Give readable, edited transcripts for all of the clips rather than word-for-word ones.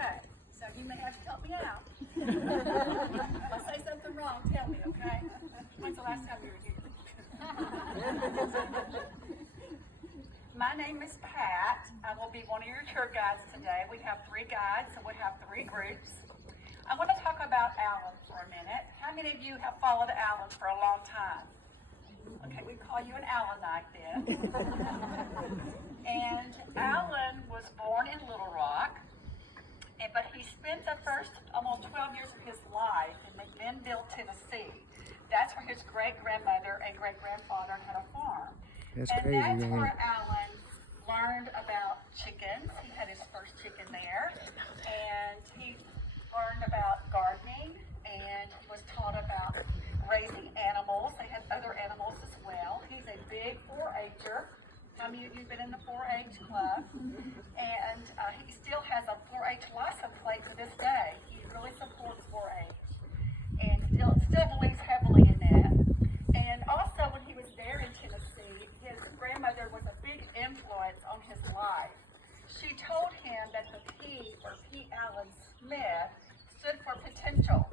Okay, so you may have to help me out. If I say something wrong, tell me, okay? When's the last time you were here? My name is Pat. I will be one of your tour guides today. We have 3 guides, so we have 3 groups. I want to talk about Alan for a minute. How many of you have followed Alan for a long time? Okay, we call you an Alanite then. And Alan was born in Little Rock, but he spent the first almost 12 years of his life in McMinnville, Tennessee. That's where his great-grandmother and great-grandfather had a farm. That's and crazy, that's man. where Alan learned about chickens. He had his first chicken there. And he learned about gardening, and he was taught about raising animals. They had other animals as well. He's a big 4-H'er. How many of you have been in the 4-H club? And he still has a 4-H license plate to this day. He really supports 4-H and still believes heavily in that. And also when he was there in Tennessee, his grandmother was a big influence on his life. She told him that the P for P. Allen Smith stood for potential.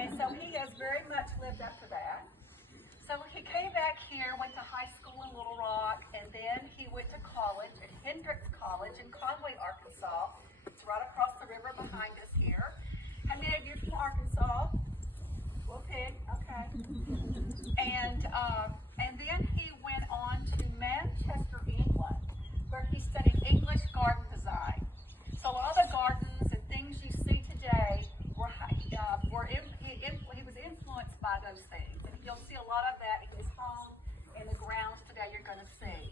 And so he has very much lived up to that. So he came back here, went to high school in Little Rock, and then he went to college at Hendrix College in Conway, Arkansas. It's right across the river behind us here. How many of you are from Arkansas? Okay, okay. And then he went on to Manchester, England, where he studied English garden design. So a lot of the gardens and things you see today he was influenced by those things. And you'll see a lot of that in his home and the grounds today you're going to see.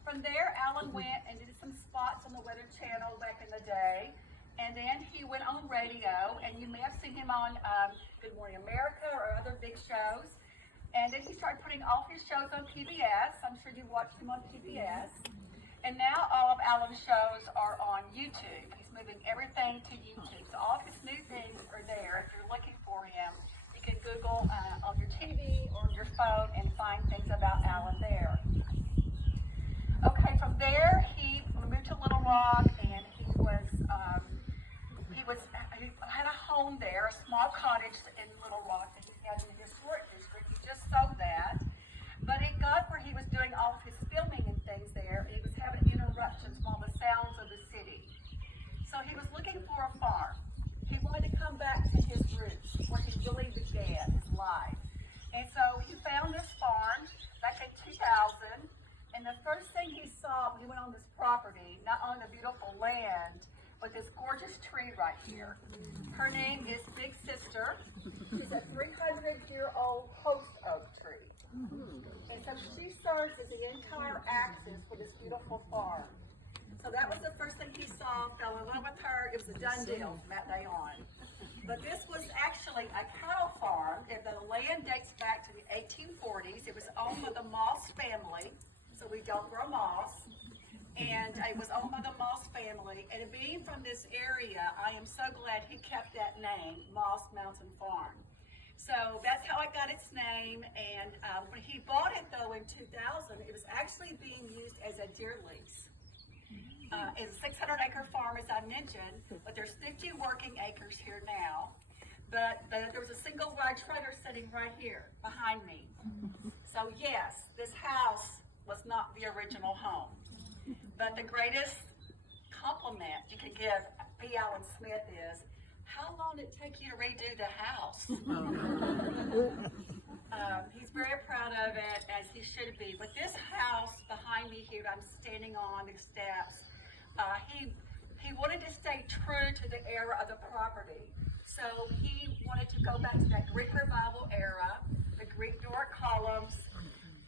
From there, Alan went and did some spots on the Weather Channel back in the day. And then he went on radio, and you may have seen him on Good Morning America or other big shows. And then he started putting all his shows on PBS. I'm sure you watched him on PBS. And now all of Alan's shows are on YouTube. He's moving everything to YouTube. So all of his new things are there. If you're looking for him, you can Google on your TV or your phone and find things about Alan there. Okay, from there he moved to Little Rock, and he had a home there, a small cottage in Little Rock that he had in the historic district. He just sold that. But it got where he was doing all of his filming and things there, and he was having interruptions from all the sounds of the city. So he was looking for a farm. He wanted to come back to his roots, where he really began his life. And so he found this farm back in 2000, and the first thing he saw when he went on this property, not only the beautiful land, but this gorgeous tree right here. Her name is Big Sister. She's a 300-year-old post oak tree. And so she serves as the entire axis for this beautiful farm. So that was the first thing he saw, fell in love with her. It was a done deal from that day on. But this was actually a cattle farm, and the land dates back to the 1840s. It was owned by the Moss family, so we don't grow moss. And it was owned by the Moss family. And being from this area, I am so glad he kept that name, Moss Mountain Farm. So that's how it got its name. And when he bought it, though, in 2000, it was actually being used as a deer lease. It's a 600-acre farm, as I mentioned, but there's 50 working acres here now. But there was a single wide trailer sitting right here behind me. So yes, this house was not the original home. But the greatest compliment you could give P. Allen Smith is, how long did it take you to redo the house? He's very proud of it, as he should be. But this house behind me here, I'm standing on the steps, he wanted to stay true to the era of the property. So he wanted to go back to that Greek Revival era, the Greek Doric columns.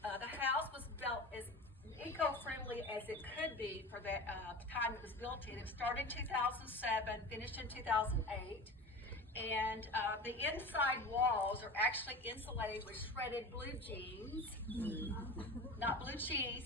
The house was built as eco-friendly as it could be for the time it was built in. It started in 2007, finished in 2008. And the inside walls are actually insulated with shredded blue jeans, not blue cheese.